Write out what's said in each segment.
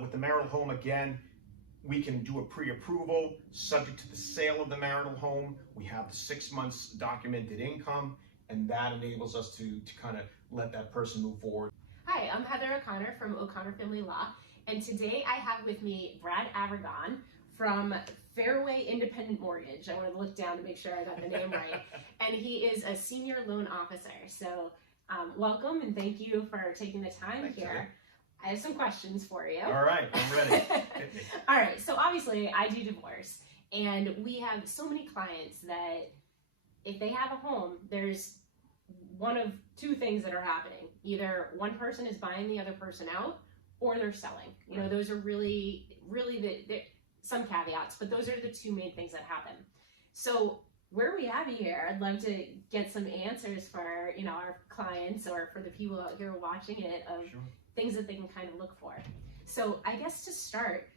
With the marital home, again, we can do a pre-approval subject to the sale of the marital home. We have the 6 months documented income, and that enables us to kind of let that person move forward. Hi, I'm Heather O'Connor from O'Connor Family Law, and today I have with me Brad Avergon from Fairway Independent Mortgage. I wanted to look down to make sure I got the name right. And he is a senior loan officer. So welcome and thank you for taking the time. Thanks, here. Heather. I have some questions for you. All right, I'm ready. All right, so obviously I do divorce, and we have so many clients that if they have a home, there's one of two things that are happening. Either one person is buying the other person out, or they're selling. You know, those are really some caveats, but those are the two main things that happen. So where we have you here, I'd love to get some answers for our clients or for the people out here watching it of things that they can kind of look for. So I guess to start,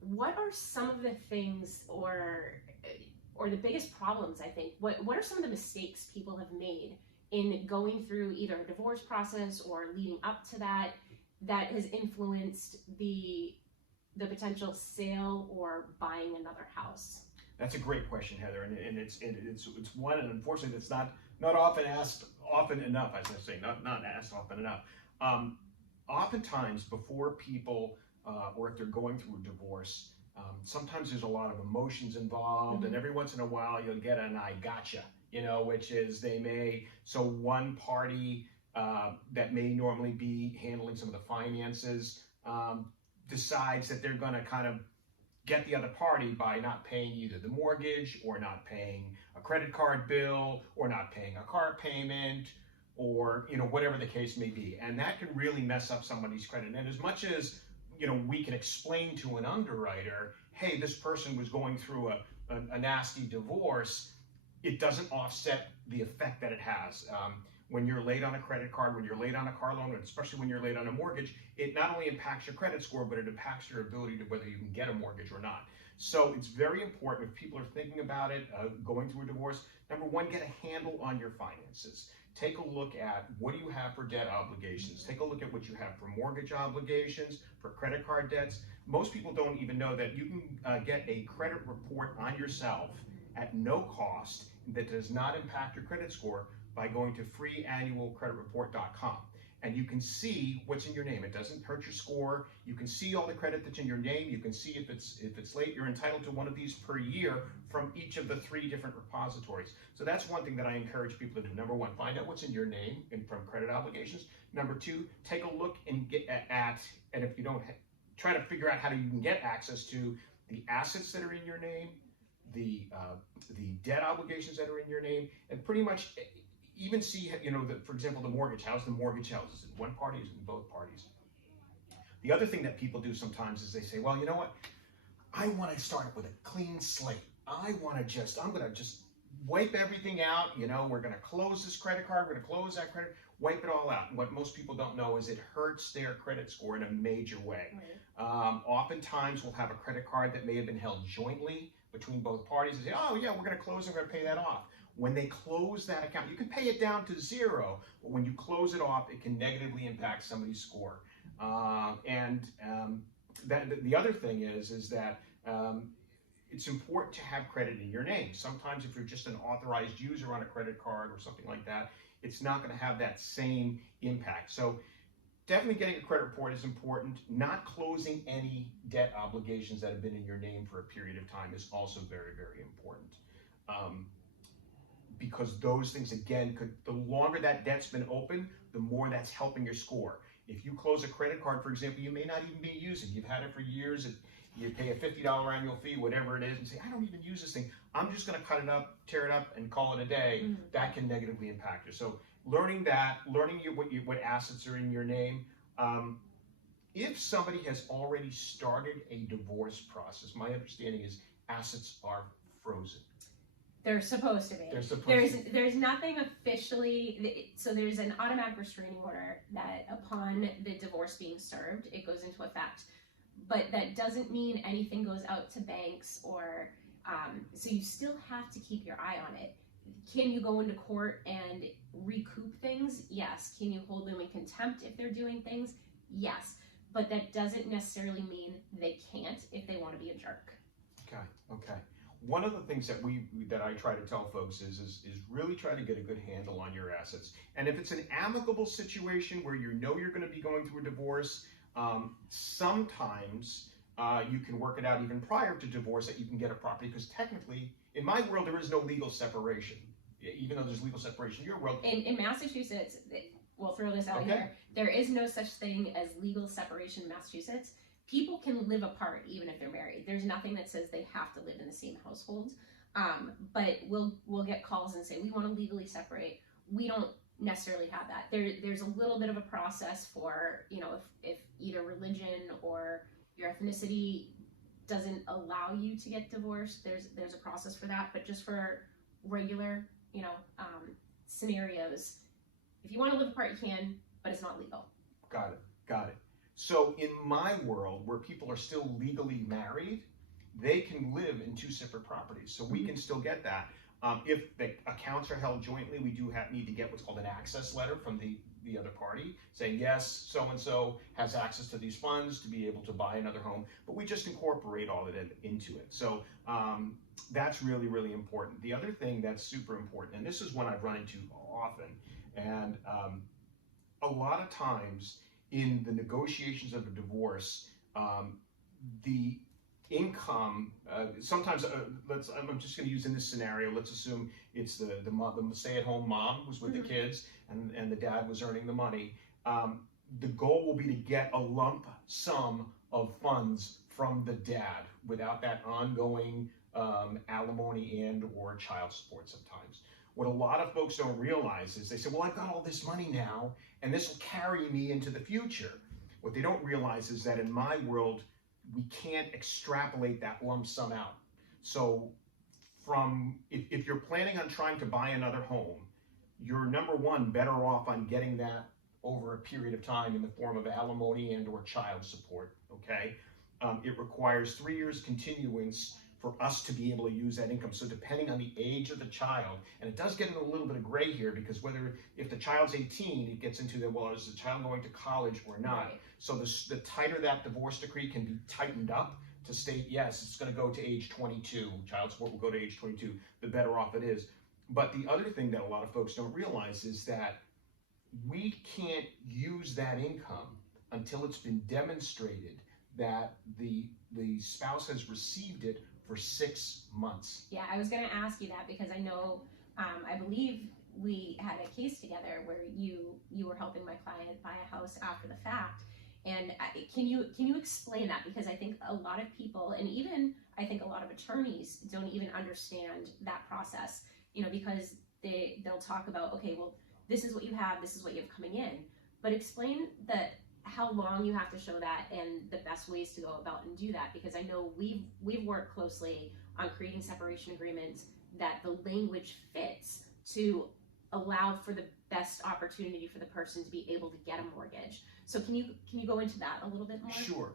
what are some of the things or the biggest problems, I think, what are some of the mistakes people have made in going through either a divorce process or leading up to that has influenced the potential sale or buying another house? That's a great question, Heather, and it's one, and unfortunately, it's not often asked often enough. As I say, not asked often enough. Oftentimes, before people or if they're going through a divorce, sometimes there's a lot of emotions involved, and every once in a while you'll get an "I gotcha," which is one party that may normally be handling some of the finances decides that they're going to kind of get the other party by not paying either the mortgage or not paying a credit card bill or not paying a car payment or whatever the case may be, and that can really mess up somebody's credit. And as much as we can explain to an underwriter, hey, this person was going through a nasty divorce, it doesn't offset the effect that it has. When you're late on a credit card, when you're late on a car loan, especially when you're late on a mortgage, it not only impacts your credit score, but it impacts your ability to whether you can get a mortgage or not. So it's very important if people are thinking about it, going through a divorce, number one, get a handle on your finances. Take a look at what do you have for debt obligations. Take a look at what you have for mortgage obligations, for credit card debts. Most people don't even know that you can get a credit report on yourself at no cost that does not impact your credit score by going to freeannualcreditreport.com. And you can see what's in your name. It doesn't hurt your score. You can see all the credit that's in your name. You can see if it's late. You're entitled to one of these per year from each of the 3 different repositories. So that's one thing that I encourage people to do. Number one, find out what's in your name and from credit obligations. Number two, take a look and get at, and if you don't, try to figure out how you can get access to the assets that are in your name, the debt obligations that are in your name, and pretty much even see, for example, the mortgage. How's the mortgage held? Is it one party? Is it in both parties? The other thing that people do sometimes is they say, well, you know what? I want to start with a clean slate. I'm going to just wipe everything out. We're going to close this credit card. We're going to close that credit, wipe it all out. And what most people don't know is it hurts their credit score in a major way. Right. Oftentimes we'll have a credit card that may have been held jointly between both parties and say, oh yeah, we're going to close and we're going to pay that off. When they close that account, you can pay it down to 0, but when you close it off, it can negatively impact somebody's score. The other thing is that it's important to have credit in your name. Sometimes if you're just an authorized user on a credit card or something like that, it's not going to have that same impact. So definitely getting a credit report is important. Not closing any debt obligations that have been in your name for a period of time is also very, very important. Because those things, again, the longer that debt's been open, the more that's helping your score. If you close a credit card, for example, you may not even be using. You've had it for years. You pay a $50 annual fee, whatever it is, and say, I don't even use this thing. I'm just going to cut it up, tear it up, and call it a day. That can negatively impact you. So learning what assets are in your name. If somebody has already started a divorce process, my understanding is assets are frozen. They're supposed to be. There's nothing officially, so there's an automatic restraining order that upon the divorce being served, it goes into effect. But that doesn't mean anything goes out to banks or, so you still have to keep your eye on it. Can you go into court and recoup things? Yes. Can you hold them in contempt if they're doing things? Yes. but that doesn't necessarily mean they can't if they want to be a jerk. Okay. One of the things that I try to tell folks is really try to get a good handle on your assets. And if it's an amicable situation where you know you're going to be going through a divorce, sometimes you can work it out even prior to divorce that you can get a property, because technically, in my world, there is no legal separation. Even though there's legal separation in your world. In Massachusetts, we'll throw this out here, there is no such thing as legal separation in Massachusetts. People can live apart even if they're married. There's nothing that says they have to live in the same household. But we'll get calls and say, we want to legally separate. We don't necessarily have that. There's a little bit of a process for, if either religion or your ethnicity doesn't allow you to get divorced, there's a process for that. But just for regular, scenarios, if you want to live apart, you can, but it's not legal. Got it. So in my world, where people are still legally married, they can live in two separate properties. So we can still get that. If the accounts are held jointly, we do need to get what's called an access letter from the other party saying, yes, so-and-so has access to these funds to be able to buy another home, but we just incorporate all of it into it. So that's really, really important. The other thing that's super important, and this is one I've run into often, and a lot of times in the negotiations of a divorce, the income, sometimes, I'm just going to use in this scenario, let's assume it's the stay-at-home mom who's with the kids and the dad was earning the money. The goal will be to get a lump sum of funds from the dad without that ongoing alimony and or child support sometimes. What a lot of folks don't realize is they say, well, I've got all this money now and this will carry me into the future. What they don't realize is that in my world, we can't extrapolate that lump sum out. So if you're planning on trying to buy another home, you're number one, better off on getting that over a period of time in the form of alimony and or child support, okay? It requires 3 years continuance for us to be able to use that income. So depending on the age of the child, and it does get into a little bit of gray here, because if the child's 18, it gets into is the child going to college or not? Right. So the tighter that divorce decree can be tightened up to state, yes, it's going to go to age 22, child support will go to age 22, the better off it is. But the other thing that a lot of folks don't realize is that we can't use that income until it's been demonstrated that the spouse has received it for 6 months. Yeah, I was going to ask you that because I know, I believe we had a case together where you were helping my client buy a house after the fact. And can you explain that? Because I think a lot of people, and even I think a lot of attorneys, don't even understand that process, because they'll talk about, okay, well, this is what you have, this is what you have coming in. But explain how long you have to show that and the best ways to go about and do that, because I know we've worked closely on creating separation agreements that the language fits to allow for the best opportunity for the person to be able to get a mortgage. So can you go into that a little bit more?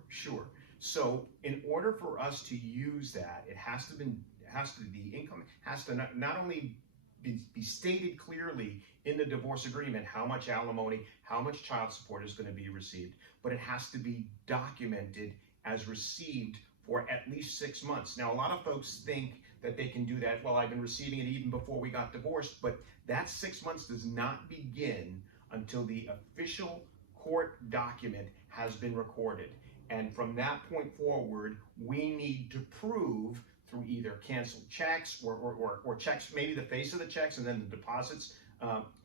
Sure. So in order for us to use that, the income has to not only be stated clearly in the divorce agreement how much alimony, how much child support is going to be received, but it has to be documented as received for at least 6 months. Now, a lot of folks think that they can do that. Well, I've been receiving it even before we got divorced, but that 6 months does not begin until the official court document has been recorded. And from that point forward, we need to prove through either canceled checks or checks, maybe the face of the checks and then the deposits,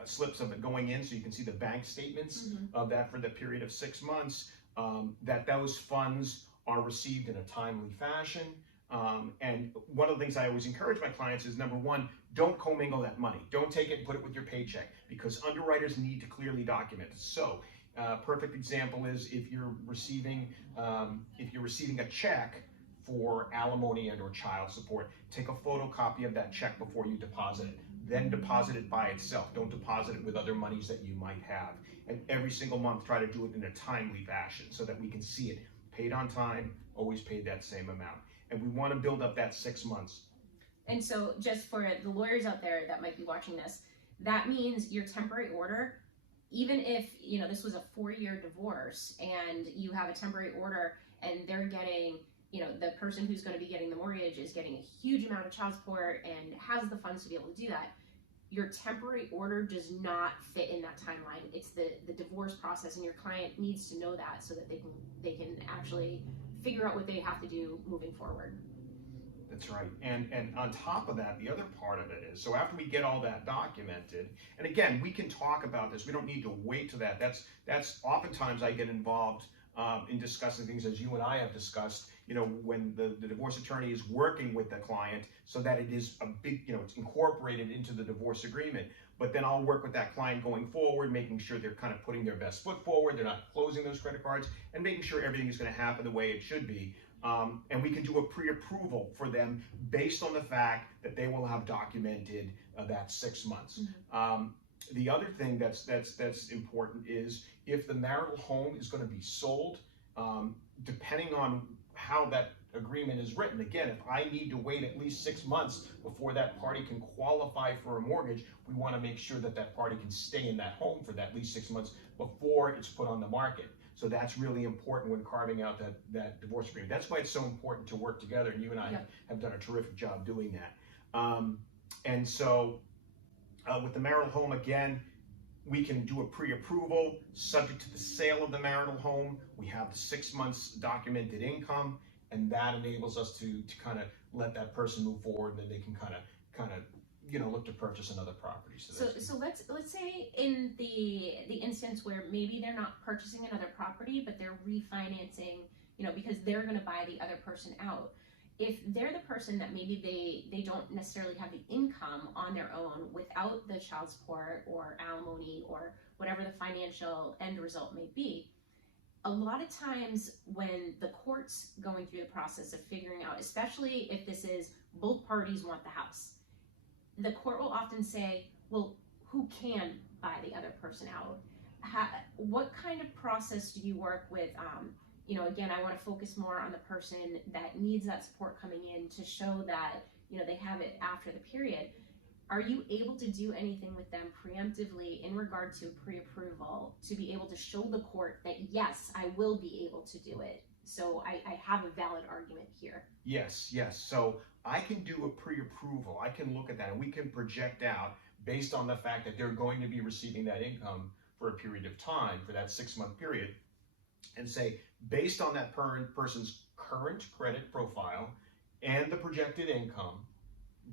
slips of it going in, so you can see the bank statements of that for the period of 6 months, that those funds are received in a timely fashion. And one of the things I always encourage my clients is, number one, don't commingle that money. Don't take it and put it with your paycheck, because underwriters need to clearly document. So perfect example is if you're receiving a check for alimony and or child support, take a photocopy of that check before you deposit it. Then deposit it by itself. Don't deposit it with other monies that you might have. And every single month, try to do it in a timely fashion so that we can see it. Paid on time, always paid that same amount. And we want to build up that 6 months. And so just for the lawyers out there that might be watching this, that means your temporary order even if, this was a 4-year divorce and you have a temporary order and they're getting, the person who's going to be getting the mortgage is getting a huge amount of child support and has the funds to be able to do that, your temporary order does not fit in that timeline. It's the divorce process, and your client needs to know that so that they can actually figure out what they have to do moving forward. That's right. And on top of that, the other part of it is, so after we get all that documented, and again, we can talk about this. We don't need to wait to that. That's oftentimes I get involved in discussing things as you and I have discussed, when the divorce attorney is working with the client so that it is a big, it's incorporated into the divorce agreement. But then I'll work with that client going forward, making sure they're kind of putting their best foot forward, they're not closing those credit cards, and making sure everything is going to happen the way it should be. And we can do a pre-approval for them based on the fact that they will have documented that 6 months. Mm-hmm. The other thing that's important is if the marital home is going to be sold, depending on how that agreement is written. Again, if I need to wait at least 6 months before that party can qualify for a mortgage, we want to make sure that that party can stay in that home for at least 6 months before it's put on the market. So that's really important when carving out that divorce agreement. That's why it's so important to work together, and you and I have done a terrific job doing that. And so with the marital home, again, we can do a pre-approval subject to the sale of the marital home. We have the 6 months documented income, and that enables us to kind of let that person move forward, and then they can kind of look to purchase another property. So let's say in the instance where maybe they're not purchasing another property, but they're refinancing, because they're going to buy the other person out. If they're the person that maybe they don't necessarily have the income on their own without the child support or alimony or whatever the financial end result may be, a lot of times when the court's going through the process of figuring out, especially if this is both parties want the house, the court will often say, well, who can buy the other person out? What kind of process do you work with? Again, I want to focus more on the person that needs that support coming in to show that, they have it after the period. Are you able to do anything with them preemptively in regard to pre-approval to be able to show the court that, yes, I will be able to do it? So I have a valid argument here. Yes. So I can do a pre-approval. I can look at that, and we can project out based on the fact that they're going to be receiving that income for a period of time, for that 6 month period, and say, based on that person's current credit profile and the projected income,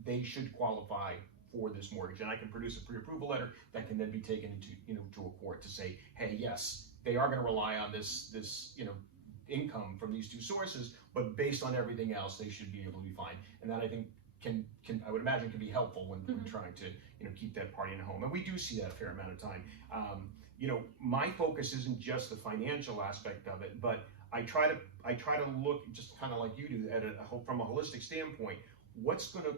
they should qualify for this mortgage. And I can produce a pre-approval letter that can then be taken to a court to say, hey, yes, they are going to rely on this income from these two sources, but based on everything else, they should be able to be fine. And that, I think, I would imagine can be helpful when trying to keep that party in a home. And we do see that a fair amount of time. My focus isn't just the financial aspect of it, but I try to look, just kind of like you do, from a holistic standpoint. What's going to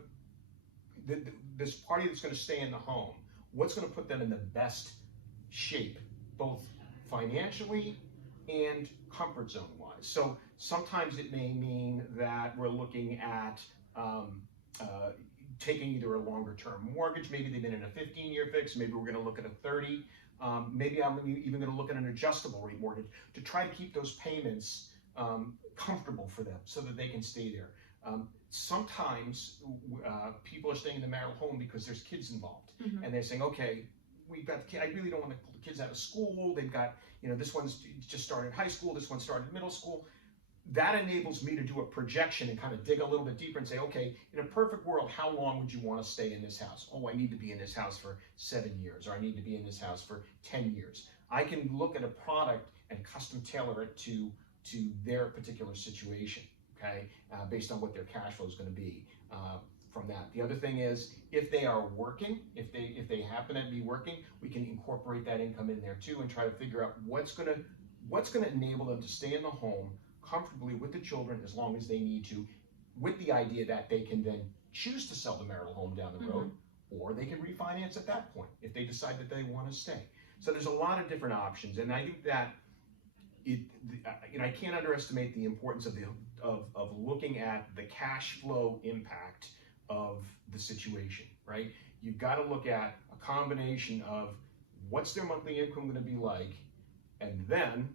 this party that's going to stay in the home? What's going to put them in the best shape, both financially and comfort zone wise? So sometimes it may mean that we're looking at taking either a longer term mortgage. Maybe they've been in a 15-year fix. Maybe we're going to look at a 30. Maybe I'm even going to look at an adjustable rate mortgage to try to keep those payments comfortable for them so that they can stay there. Sometimes people are staying in the marital home because there's kids involved, and they're saying, okay, we've got I really don't want to pull the kids out of school. They've got, this one's just started high school, this one started middle school. That enables me to do a projection and kind of dig a little bit deeper and say, okay, in a perfect world, how long would you want to stay in this house? Oh, I need to be in this house for 7 years, or I need to be in this house for 10 years. I can look at a product and custom tailor it to their particular situation, okay, based on what their cash flow is going to be from that. The other thing is, if they are working, if they happen to be working, we can incorporate that income in there too and try to figure out what's going to enable them to stay in the home comfortably with the children as long as they need to, with the idea that they can then choose to sell the marital home down the road, or they can refinance at that point if they decide that they want to stay. So there's a lot of different options, and I think that I can't underestimate the importance of looking at the cash flow impact of the situation, right? You've got to look at a combination of what's their monthly income going to be like, and then,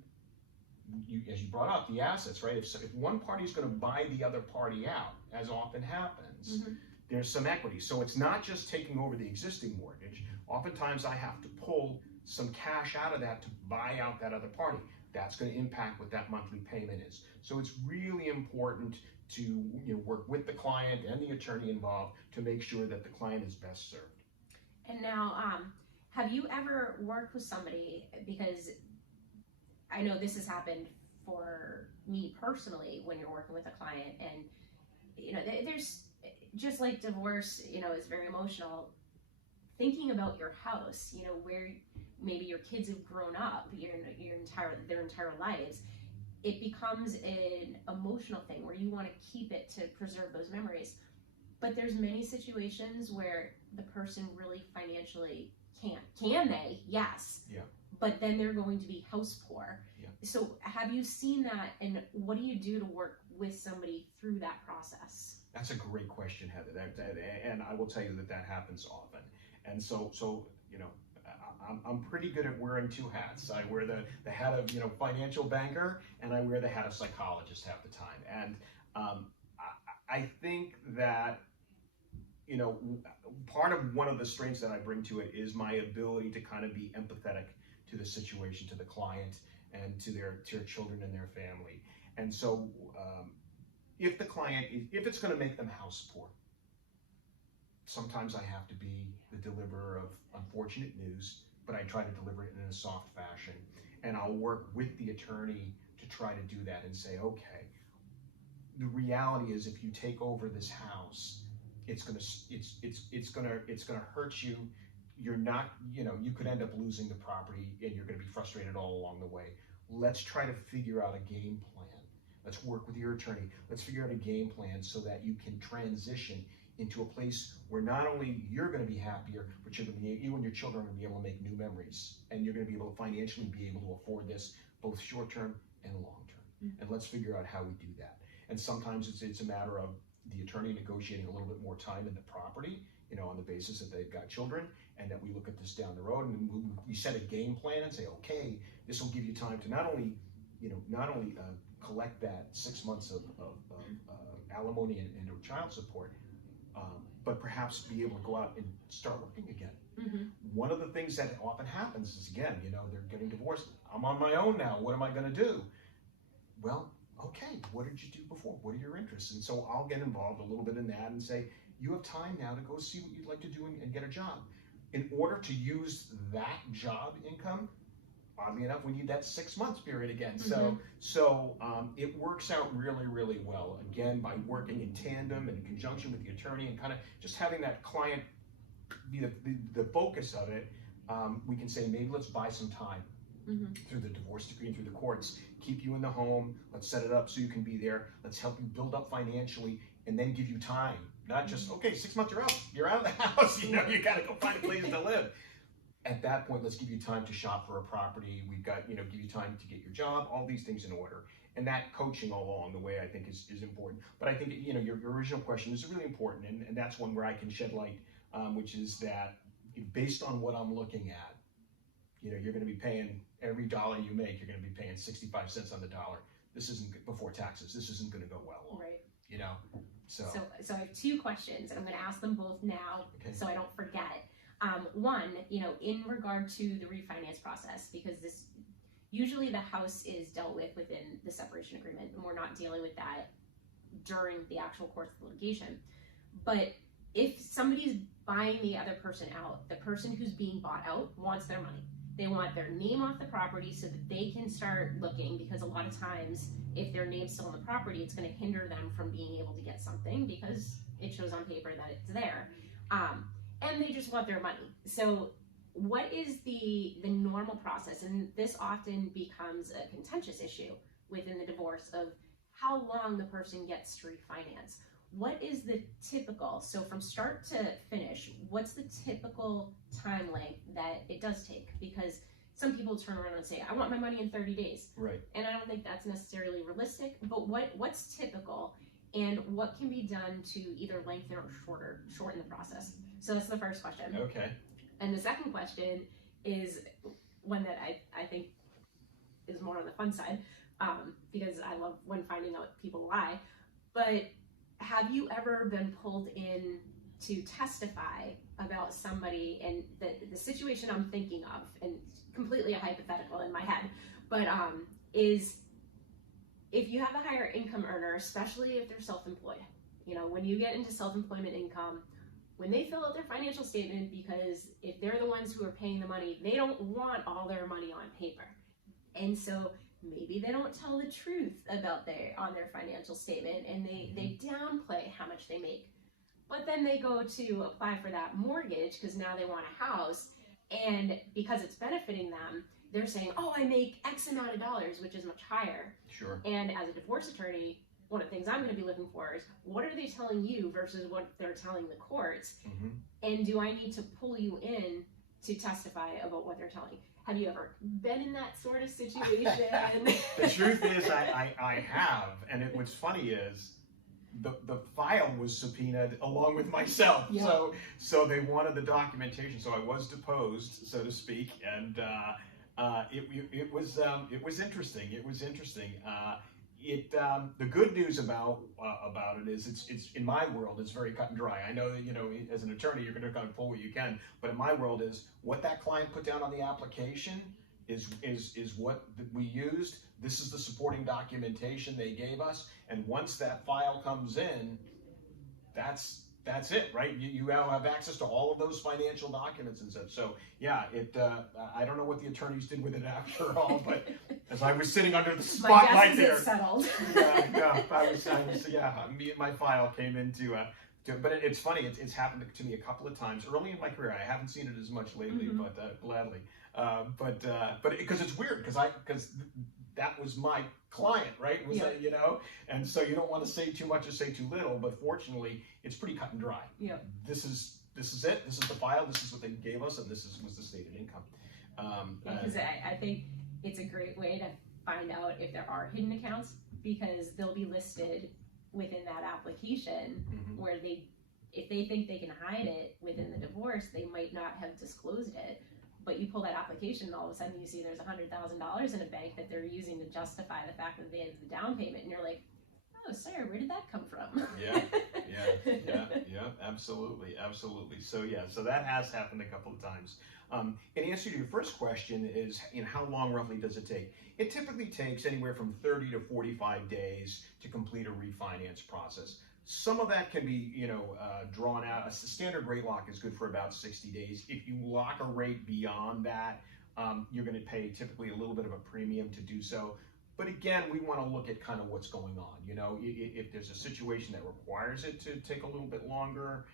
as you brought up, the assets, right? If one party is going to buy the other party out, as often happens, there's some equity. So it's not just taking over the existing mortgage. Oftentimes I have to pull some cash out of that to buy out that other party. That's going to impact what that monthly payment is. So it's really important to work with the client and the attorney involved to make sure that the client is best served. And now, have you ever worked with somebody, because I know this has happened for me personally when you're working with a client, and there's, just like divorce, is very emotional, thinking about your house, where maybe your kids have grown up their entire lives, it becomes an emotional thing where you want to keep it to preserve those memories. But there's many situations where the person really financially can't. Can they? Yes. Yeah. But then they're going to be house poor. Yeah. So have you seen that, and what do you do to work with somebody through that process? That's a great question, Heather. And I will tell you that happens often. And so I'm pretty good at wearing two hats. I wear the hat of financial banker, and I wear the hat of psychologist half the time. And I think that part of one of the strengths that I bring to it is my ability to kind of be empathetic to the situation, to the client, and to their children and their family. And so if the client, if it's going to make them house poor, sometimes I have to be the deliverer of unfortunate news, but I try to deliver it in a soft fashion. And I'll work with the attorney to try to do that and say, okay, the reality is if you take over this house, it's gonna hurt you. You're not, you could end up losing the property, and you're gonna be frustrated all along the way. Let's try to figure out a game plan. Let's work with your attorney. Let's figure out a game plan so that you can transition into a place where not only you're going to be happier, but you and your children are going to be able to make new memories, and you're going to be able to financially be able to afford this, both short-term and long-term. And let's figure out how we do that. And sometimes it's a matter of the attorney negotiating a little bit more time in the property, on the basis that they've got children, and that we look at this down the road, and we set a game plan and say, okay, this will give you time to not only collect that 6 months of alimony and child support, but perhaps be able to go out and start working again. Mm-hmm. One of the things that often happens is, again, they're getting divorced. I'm on my own now. What am I going to do? Well, okay, what did you do before? What are your interests? And so I'll get involved a little bit in that and say, you have time now to go see what you'd like to do and get a job. In order to use that job income, oddly enough, we need that 6 months period again. Mm-hmm. So it works out really, really well, again, by working in tandem and in conjunction with the attorney, and kind of just having that client be the focus of it. We can say, maybe let's buy some time through the divorce decree and through the courts, keep you in the home, let's set it up so you can be there, let's help you build up financially, and then give you time. Not just, okay, 6 months, you're out of the house, you got to go find a place to live. At that point, let's give you time to shop for a property. We've got, give you time to get your job, all these things in order. And that coaching all along the way, I think, is important. But I think, your original question is really important, and that's one where I can shed light, which is that based on what I'm looking at, you're going to be paying every dollar you make, you're going to be paying 65 cents on the dollar. This isn't, before taxes, this isn't going to go well. Right. So I have two questions, and I'm going to ask them both now, okay, so I don't forget. One, in regard to the refinance process, because usually the house is dealt with within the separation agreement, and we're not dealing with that during the actual course of litigation. But if somebody's buying the other person out, the person who's being bought out wants their money. They want their name off the property so that they can start looking, because a lot of times if their name's still on the property, it's going to hinder them from being able to get something because it shows on paper that it's there. And they just want their money. So what is the normal process? And this often becomes a contentious issue within the divorce of how long the person gets to refinance. What is the typical, so from start to finish, what's the typical time length that it does take? Because some people turn around and say, I want my money in 30 days. Right. And I don't think that's necessarily realistic, but what's typical, and what can be done to either lengthen or shorten the process? So that's the first question. Okay. And the second question is one that I think is more on the fun side, because I love when finding out people lie. But have you ever been pulled in to testify about somebody, and the situation I'm thinking of, and completely a hypothetical in my head, but is if you have a higher income earner, especially if they're self-employed, you know, when you get into self-employment income, when they fill out their financial statement, because if they're the ones who are paying the money, they don't want all their money on paper. And so maybe they don't tell the truth about on their financial statement, and they downplay how much they make. But then they go to apply for that mortgage because now they want a house, and because it's benefiting them, they're saying, oh, I make X amount of dollars, which is much higher. Sure. And as a divorce attorney, one of the things I'm going to be looking for is, what are they telling you versus what they're telling the courts? And do I need to pull you in to testify about what they're telling? Have you ever been in that sort of situation? The truth is, I have. And what's funny is, the file was subpoenaed along with myself. Yeah. So they wanted the documentation. So I was deposed, so to speak, and it was interesting. It was interesting. The good news about it is it's in my world, it's very cut and dry. I know that, you know, as an attorney, you're going to kind of pull what you can, but in my world is what that client put down on the application is what we used. This is the supporting documentation they gave us, and once that file comes in, that's it, right? You have access to all of those financial documents and such. So yeah, I don't know what the attorneys did with it after all, but as I was sitting under the spotlight there, settled. My file came into. But it's funny. It's happened to me a couple of times early in my career. I haven't seen it as much lately, but gladly. But because it's weird, because that was my client, right? That, you know, and so you don't want to say too much or say too little. But fortunately, it's pretty cut and dry. Yeah. This is it. This is the file. This is what they gave us, and was the stated income. Because I think it's a great way to find out if there are hidden accounts, because they'll be listed within that application where if they think they can hide it within the divorce, they might not have disclosed it. But you pull that application and all of a sudden you see there's $100,000 in a bank that they're using to justify the fact that they had the down payment, and you're like, oh, sir, where did that come from? Yeah, absolutely. So that has happened a couple of times. In answer to your first question is, how long roughly does it take? It typically takes anywhere from 30 to 45 days to complete a refinance process. Some of that can be, drawn out. A standard rate lock is good for about 60 days. If you lock a rate beyond that, you're going to pay typically a little bit of a premium to do so. But again, we want to look at kind of what's going on. If there's a situation that requires it to take a little bit longer,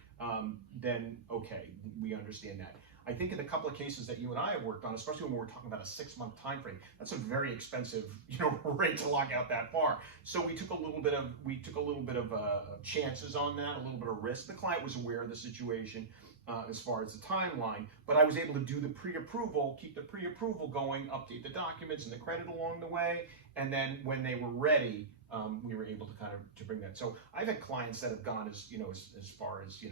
then okay, we understand that. I think in a couple of cases that you and I have worked on, especially when we're talking about a 6-month time frame, that's a very expensive, rate to lock out that far. So we took a little bit of chances on that, a little bit of risk. The client was aware of the situation as far as the timeline, but I was able to do the pre-approval, keep the pre-approval going, update the documents and the credit along the way, and then when they were ready, we were able to kind of to bring that. So I've had clients that have gone as far as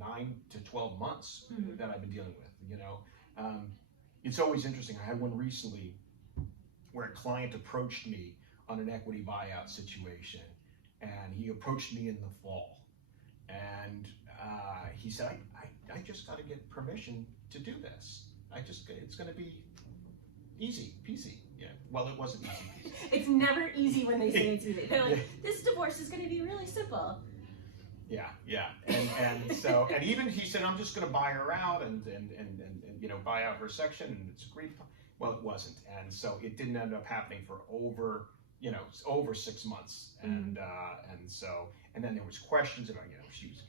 9 to 12 months that I've been dealing with. It's always interesting. I had one recently where a client approached me on an equity buyout situation, and he approached me in the fall, and he said, I just got to get permission to do this. It's going to be easy peasy. Yeah. Well, it wasn't easy peasy. It's never easy when they say it's easy. They're like, this divorce is going to be really simple. Yeah, and even he said, I'm just going to buy her out and buy out her section, and it's agreed. Well, it wasn't, and so it didn't end up happening for over 6 months, and then there was questions about she was,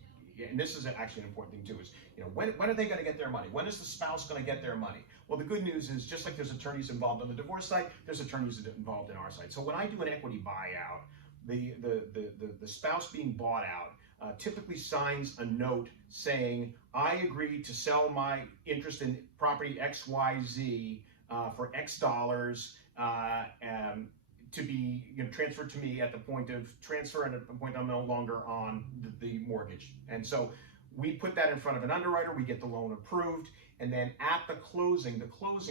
and this is actually an important thing too, is when are they going to get their money? When is the spouse going to get their money? Well, the good news is, just like there's attorneys involved on the divorce side, there's attorneys involved in our side. So when I do an equity buyout, the spouse being bought out typically signs a note saying, I agree to sell my interest in property XYZ for X dollars to be transferred to me at the point of transfer and at the point I'm no longer on the mortgage. And so we put that in front of an underwriter, we get the loan approved, and then at the closing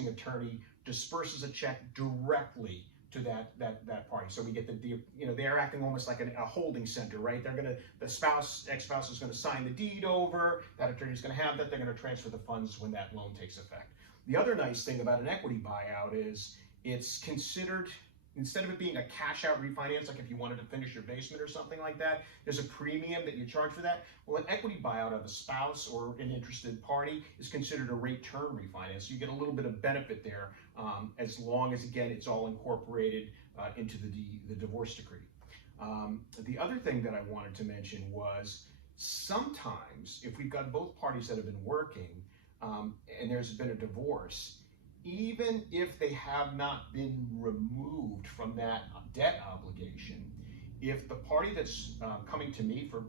attorney disperses a check directly to that party. So we get they're acting almost like a holding center, right? The ex-spouse is gonna sign the deed over, that attorney's gonna have that, they're gonna transfer the funds when that loan takes effect. The other nice thing about an equity buyout is it's considered, instead of it being a cash out refinance, like if you wanted to finish your basement or something like that, there's a premium that you charge for that. Well, an equity buyout of a spouse or an interested party is considered a rate term refinance. So you get a little bit of benefit there, as long as, again, it's all incorporated into the divorce decree. The other thing that I wanted to mention was sometimes if we've got both parties that have been working and there's been a divorce, even if they have not been removed from that debt obligation, if the party that's coming to me for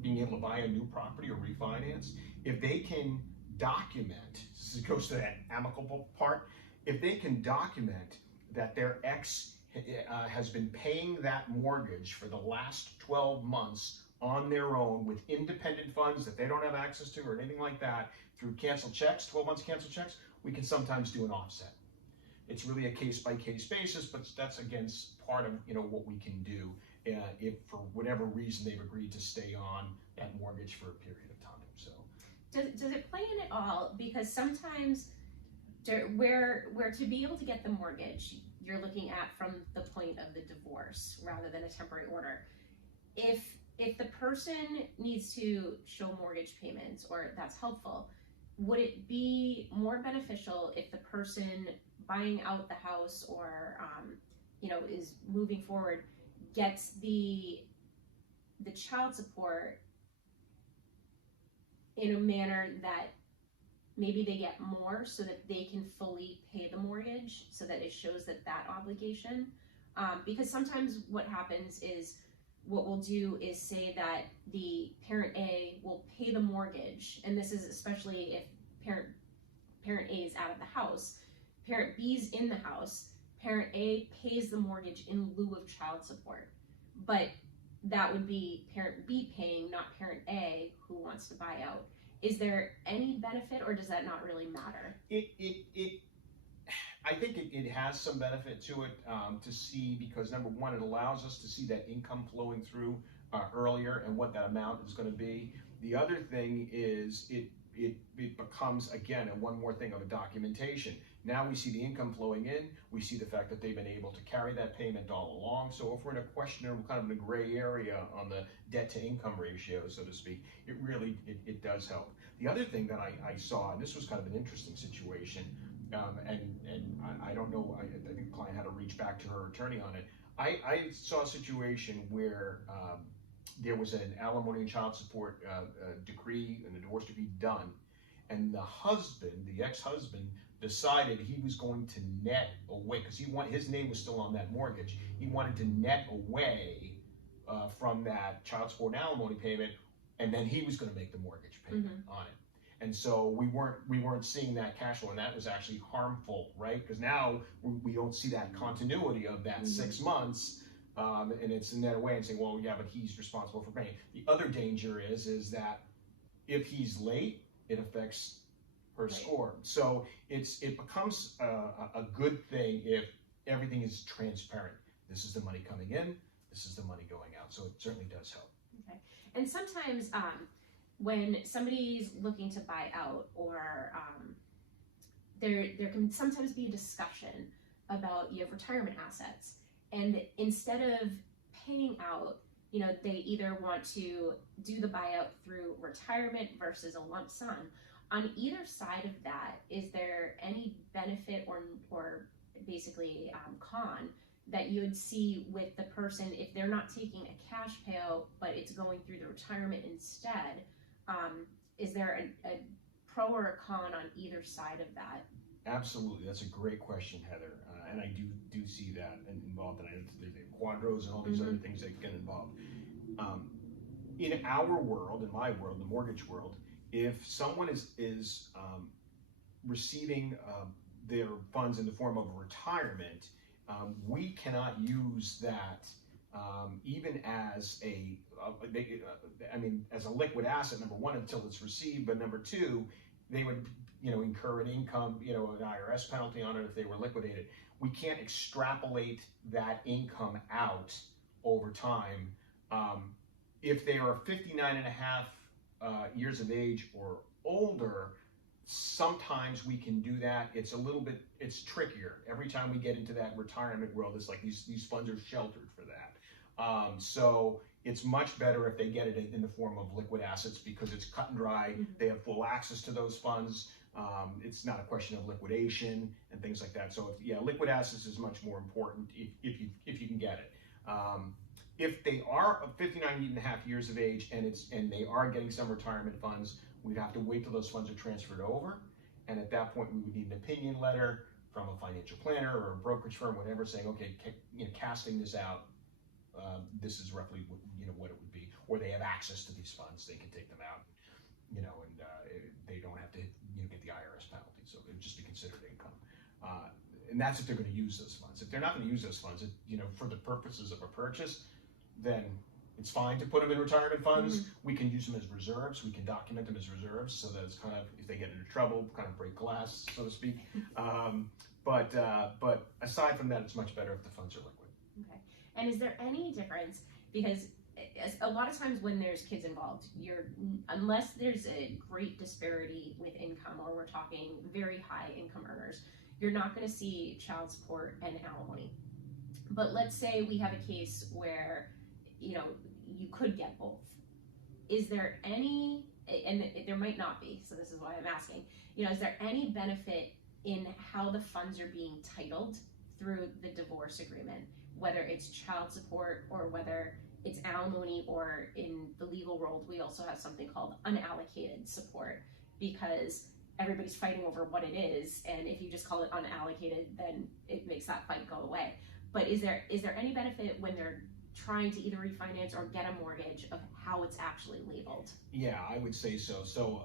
being able to buy a new property or refinance, if they can document, this goes to that amicable part, if they can document that their ex has been paying that mortgage for the last 12 months on their own with independent funds that they don't have access to or anything like that, through canceled checks, 12 months canceled checks, we can sometimes do an offset. It's really a case-by-case basis, but that's, again, part of what we can do if for whatever reason they've agreed to stay on that mortgage for a period of time. So does it play in at all? Because sometimes where to be able to get the mortgage, you're looking at from the point of the divorce rather than a temporary order. If the person needs to show mortgage payments, or that's helpful, would it be more beneficial if the person buying out the house or is moving forward gets the child support in a manner that maybe they get more so that they can fully pay the mortgage, so that it shows that obligation? Because sometimes what happens is, what we'll do is say that the parent A will pay the mortgage, and this is especially if parent A is out of the house, parent B is in the house, parent A pays the mortgage in lieu of child support. But that would be parent B paying, not parent A who wants to buy out. Is there any benefit, or does that not really matter? I think it has some benefit to it to see, because number one, it allows us to see that income flowing through earlier and what that amount is going to be. The other thing is it becomes, again, one more thing of a documentation. Now we see the income flowing in, we see the fact that they've been able to carry that payment all along. So if we're in a questionable, kind of in a gray area on the debt to income ratio, so to speak, it really does help. The other thing that I saw, and this was kind of an interesting situation, and I don't know, I think the client had to reach back to her attorney on it. I saw a situation where there was an alimony and child support decree and a divorce decree done, and the husband, the ex-husband, decided he was going to net away, because his name was still on that mortgage. He wanted to net away from that child support and alimony payment, and then he was going to make the mortgage payment on it. And so we weren't seeing that cash flow, and that was actually harmful, right? Because now we don't see that continuity of that 6 months, and it's in that way and saying, well, yeah, but he's responsible for paying. The other danger is that if he's late, it affects her score. So it becomes a good thing if everything is transparent. This is the money coming in, this is the money going out. So it certainly does help. Okay. And sometimes when somebody's looking to buy out, or there can sometimes be a discussion about retirement assets, and instead of paying out, they either want to do the buyout through retirement versus a lump sum. On either side of that, is there any benefit or basically con that you would see with the person if they're not taking a cash payout, but it's going through the retirement instead? Is there a pro or a con on either side of that? Absolutely, that's a great question, Heather, and I do see that involved, and there's quadros and all these other things that get involved. In our world, in my world, the mortgage world, if someone is receiving their funds in the form of retirement, we cannot use that even as as a liquid asset, number one, until it's received, but number two, they would, incur an income, an IRS penalty on it if they were liquidated. We can't extrapolate that income out over time. If they are 59 and a half years of age or older, sometimes we can do that. It's trickier. Every time we get into that retirement world, it's like these funds are sheltered for that. So it's much better if they get it in the form of liquid assets, because it's cut and dry. Mm-hmm. They have full access to those funds. It's not a question of liquidation and things like that. So liquid assets is much more important if you can get it. If they are 59 and a half years of age and they are getting some retirement funds, we'd have to wait till those funds are transferred over. And at that point, we would need an opinion letter from a financial planner or a brokerage firm, whatever, saying, okay, casting this out, this is roughly what it would be. Or they have access to these funds, they can take them out, and they don't have to get the IRS penalty. So it would just be considered income. And that's if they're going to use those funds. If they're not going to use those funds, for the purposes of a purchase, then it's fine to put them in retirement funds. Mm-hmm. We can use them as reserves. We can document them as reserves, so that it's kind of, if they get into trouble, kind of break glass, so to speak. But aside from that, it's much better if the funds are liquid. Okay. And is there any difference? Because a lot of times when there's kids involved, unless there's a great disparity with income, or we're talking very high income earners, you're not going to see child support and alimony. But let's say we have a case where you could get both. Is there any, and there might not be, so this is why I'm asking, is there any benefit in how the funds are being titled through the divorce agreement, whether it's child support or whether it's alimony, or in the legal world, we also have something called unallocated support, because everybody's fighting over what it is, and if you just call it unallocated, then it makes that fight go away. But is there any benefit when they're trying to either refinance or get a mortgage of how it's actually labeled? Yeah, I would say so. So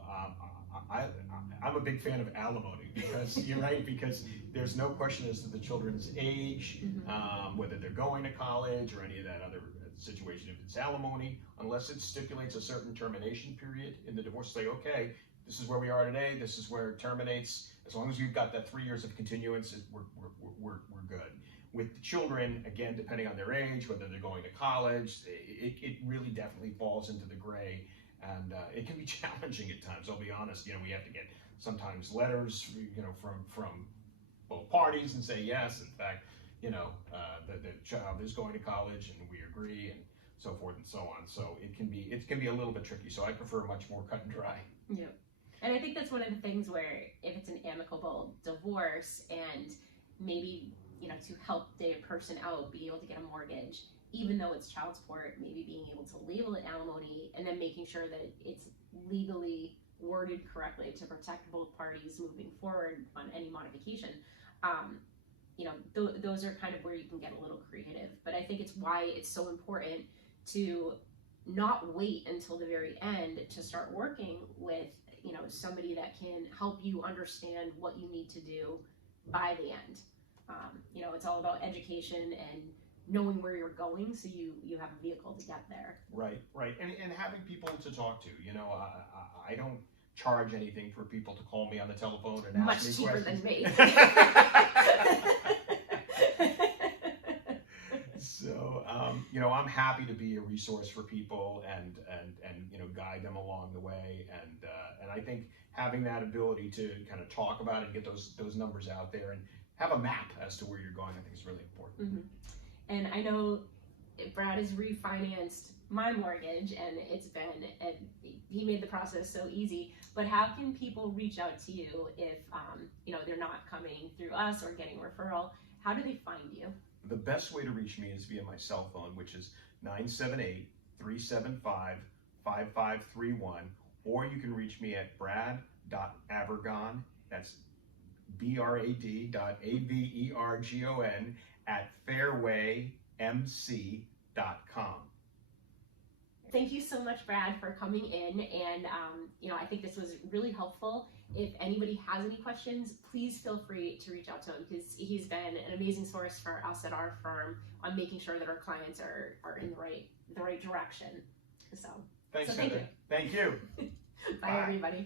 I'm a big fan of alimony, because you're right, because there's no question as to the children's age, mm-hmm. Whether they're going to college or any of that other situation. If it's alimony, unless it stipulates a certain termination period in the divorce, say, okay, this is where we are today, this is where it terminates. As long as you've got that 3 years of continuance, we're good. With the children, again, depending on their age, whether they're going to college, it really definitely falls into the gray, and it can be challenging at times. I'll be honest. We have to get sometimes letters, from both parties and say yes, in fact, the child is going to college and we agree, and so forth and so on. So it can be a little bit tricky. So I prefer much more cut and dry. Yeah, and I think that's one of the things where if it's an amicable divorce and maybe to help the person out, be able to get a mortgage, even though it's child support, maybe being able to label it alimony, and then making sure that it's legally worded correctly to protect both parties moving forward on any modification. Those are kind of where you can get a little creative. But I think it's why it's so important to not wait until the very end to start working with, somebody that can help you understand what you need to do by the end. It's all about education and knowing where you're going, so you have a vehicle to get there. Right. And having people to talk to. I don't charge anything for people to call me on the telephone and ask me questions. Much cheaper than me. So, I'm happy to be a resource for people and guide them along the way. And I think having that ability to kind of talk about it and get those numbers out there and have a map as to where you're going, I think is really important. Mm-hmm. And I know Brad has refinanced my mortgage, and he made the process so easy. But how can people reach out to you if they're not coming through us or getting referral? How do they find you? The best way to reach me is via my cell phone, which is 978-375-5531, or you can reach me at brad.avergon, that's brad.avergon at fairwaymc.com. Thank you so much, Brad, for coming in, and I think this was really helpful, if anybody has any questions, please feel free to reach out to him, because he's been an amazing source for us at our firm on making sure that our clients are in the right direction. So Thanks, thank Heather. Thank you. Bye, everybody.